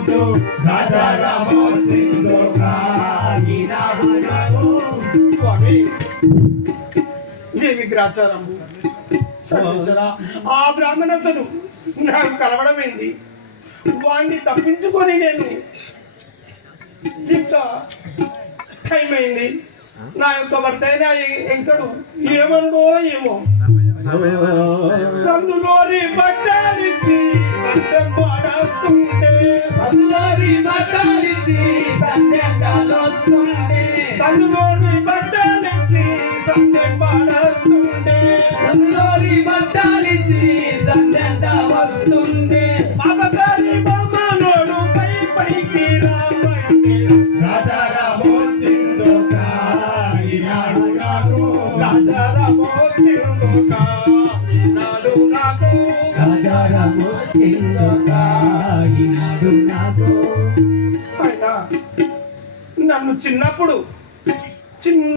రాముడు రాజారామోసిందో ఆ బ్రాహ్మణతను నాకు కలవడమైంది వాణ్ణి తప్పించుకొని నేను ఇంత టైమైంది నా యొక్క భర్త అయిన ఎంకడు ఏమనుకో ఏమో సందులోని పట్టాలి కనుగోరి బట్టలిది సంధ్యంగాలొస్తుంటే కనుగోరి బట్టలిచ్చి సంధ్యం పాడొస్తుంటే కనుగోరి బట్టలిచ్చి సంధ్యంట వస్తుంటే పాపకారి బొమ్మనోడు పైకి రాబట్టి నాకు భారము నన్ను చిన్నప్పుడు చిన్న